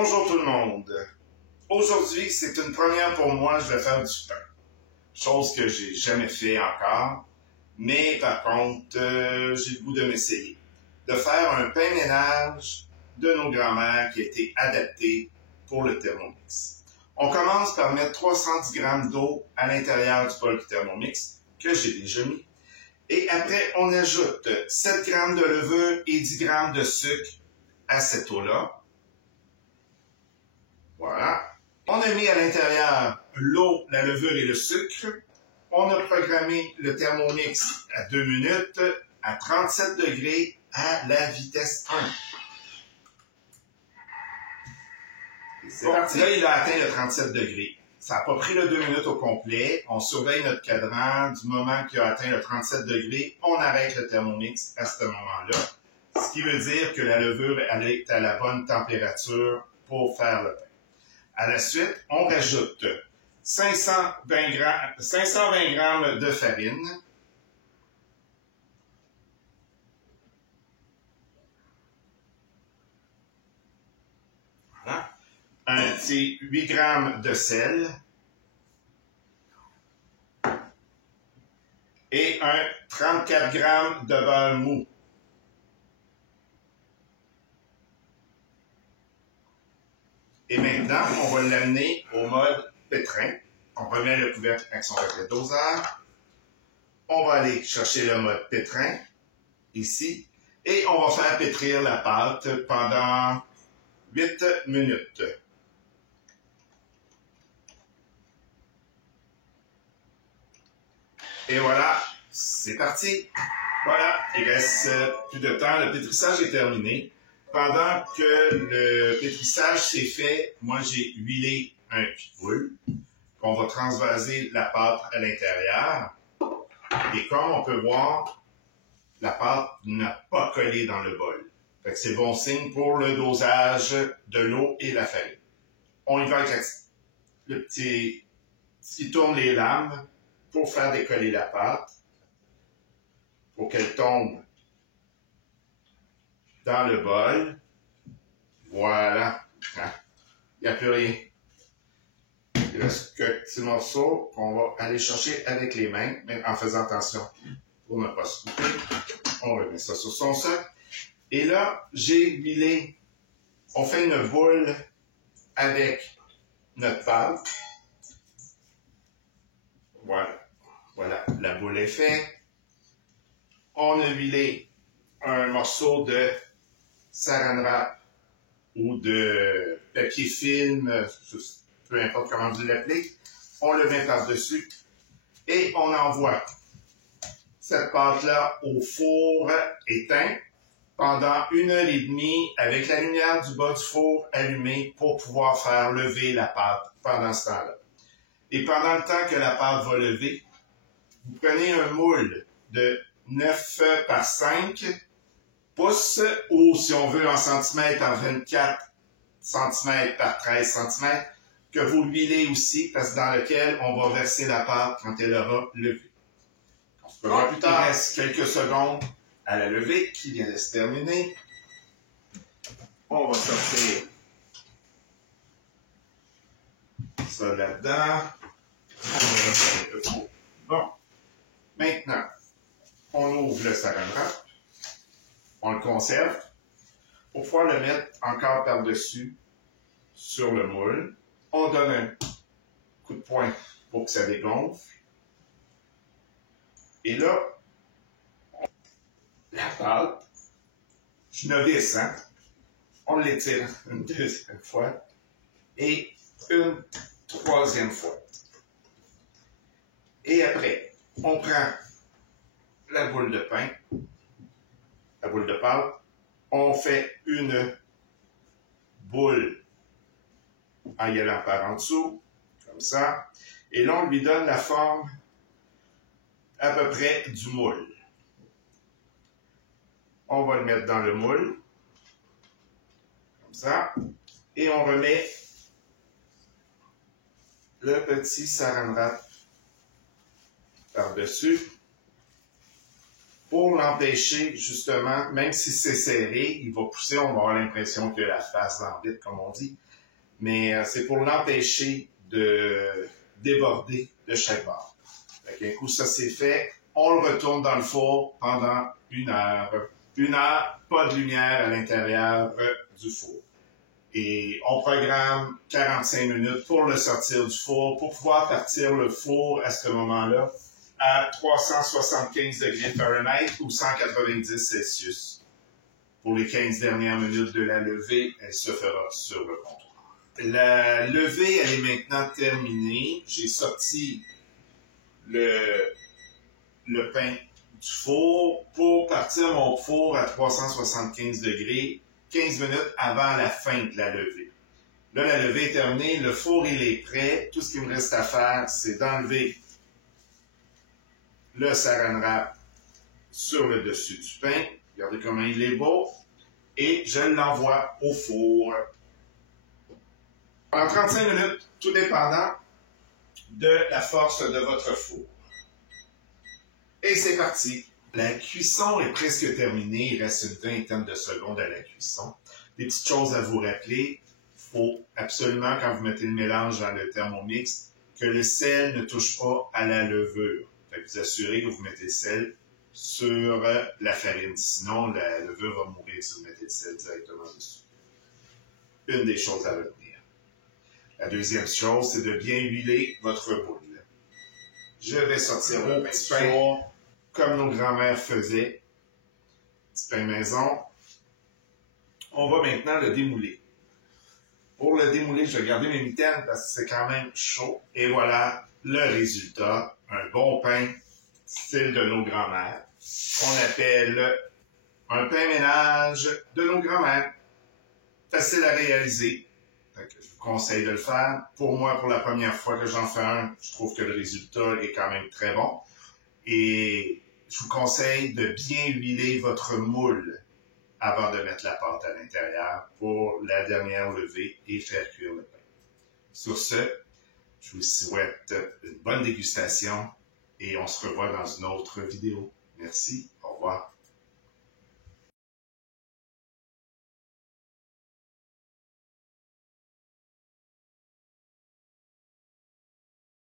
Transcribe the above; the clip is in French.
Bonjour tout le monde. Aujourd'hui, c'est une première pour moi, je vais faire du pain. Chose que j'ai jamais fait encore. Mais par contre, j'ai le goût de m'essayer. De faire un pain ménage de nos grands-mères qui a été adapté pour le Thermomix. On commence par mettre 310 g d'eau à l'intérieur du bol Thermomix que j'ai déjà mis. Et après, on ajoute 7 g de levure et 10 g de sucre à cette eau-là. Voilà. On a mis à l'intérieur l'eau, la levure et le sucre. On a programmé le Thermomix à 2 minutes à 37 degrés à la vitesse 1. C'est parti. Là, il a atteint le 37 degrés. Ça n'a pas pris le 2 minutes au complet. On surveille notre cadran. Du moment qu'il a atteint le 37 degrés, on arrête le Thermomix à ce moment-là. Ce qui veut dire que la levure elle est à la bonne température pour faire le pain. À la suite, on rajoute 520 g de farine. Voilà. Un petit 8 g de sel. Et un 34 g de beurre mou. Et maintenant, on va l'amener au mode pétrin. On remet le couvercle avec son reflet doseur. On va aller chercher le mode pétrin, ici. Et on va faire pétrir la pâte pendant 8 minutes. Et voilà, c'est parti. Voilà, il reste plus de temps. Le pétrissage est terminé. Pendant que le pétrissage s'est fait, moi j'ai huilé un pipoule qu'on va transvaser la pâte à l'intérieur. Et comme on peut voir, la pâte n'a pas collé dans le bol. Fait que c'est bon signe pour le dosage de l'eau et la farine. On y va avec le petit qui tourne les lames pour faire décoller la pâte, pour qu'elle tombe dans le bol. Voilà. Il n'y a plus rien. Il reste que petits morceaux qu'on va aller chercher avec les mains, mais en faisant attention pour ne pas se couper. On remet ça sur son socle. Et là, j'ai huilé. On fait une boule avec notre pâte. Voilà. Voilà, la boule est faite. On a huilé un morceau de saran wrap ou de papier film, peu importe comment vous l'appelez. On le met par-dessus et on envoie cette pâte-là au four éteint pendant 1h30 avec la lumière du bas du four allumée pour pouvoir faire lever la pâte pendant ce temps-là. Et pendant le temps que la pâte va lever, vous prenez un moule de 9 par 5 pouces ou si on veut en centimètres par 24 cm par 13 cm que vous huilez aussi parce que dans lequel on va verser la pâte quand elle aura levé. Il reste quelques secondes à la levée qui vient de se terminer. On va sortir ça là-dedans. Bon. Maintenant, on ouvre le saran wrap. On le conserve. Pour pouvoir le mettre encore par-dessus sur le moule, on donne un coup de poing pour que ça dégonfle. Et là, la pâte, je suis novice, hein? On l'étire une deuxième fois et une troisième fois. Et après, on prend la boule de pain, la boule de pâte, on fait une boule en y allant par en dessous, comme ça. Et là, on lui donne la forme à peu près du moule. On va le mettre dans le moule, comme ça. Et on remet le petit saran wrap par-dessus pour l'empêcher, justement, même si c'est serré, il va pousser, on va avoir l'impression que la face va vite, comme on dit. mais c'est pour l'empêcher de déborder de chaque bord. Un coup ça c'est fait, on le retourne dans le four pendant 1 heure. 1 heure, pas de lumière à l'intérieur du four. Et on programme 45 minutes pour le sortir du four, pour pouvoir partir le four à ce moment-là à 375 degrés Fahrenheit ou 190 Celsius. Pour les 15 dernières minutes de la levée, elle se fera sur le comptoir. La levée, elle est maintenant terminée. J'ai sorti le pain du four pour partir mon four à 375 degrés 15 minutes avant la fin de la levée. Là, la levée est terminée, le four il est prêt. Tout ce qu'il me reste à faire, c'est d'enlever le saran wrap sur le dessus du pain. Regardez comment il est beau. Et je l'envoie au four. Pendant 35 minutes, tout dépendant de la force de votre four. Et c'est parti. La cuisson est presque terminée. Il reste une vingtaine de secondes à la cuisson. Des petites choses à vous rappeler. Il faut absolument, quand vous mettez le mélange dans le Thermomix, que le sel ne touche pas à la levure. Fait que vous assurez que vous mettez le sel sur la farine. Sinon, la levure va mourir si vous mettez le sel directement dessus. Une des choses à retenir. La deuxième chose, c'est de bien huiler votre moule. Je vais sortir mon petit pain comme nos grands-mères faisaient. Petit pain maison. On va maintenant le démouler. Pour le démouler, je vais garder mes mitaines parce que c'est quand même chaud. Et voilà le résultat. Un bon pain, style de nos grands-mères. On appelle un pain ménage de nos grands-mères. Facile à réaliser. Donc, je vous conseille de le faire. Pour moi, pour la première fois que j'en fais un, je trouve que le résultat est quand même très bon. Et je vous conseille de bien huiler votre moule avant de mettre la pâte à l'intérieur pour la dernière levée et faire cuire le pain. Sur ce, je vous souhaite une bonne dégustation et on se revoit dans une autre vidéo. Merci, au revoir.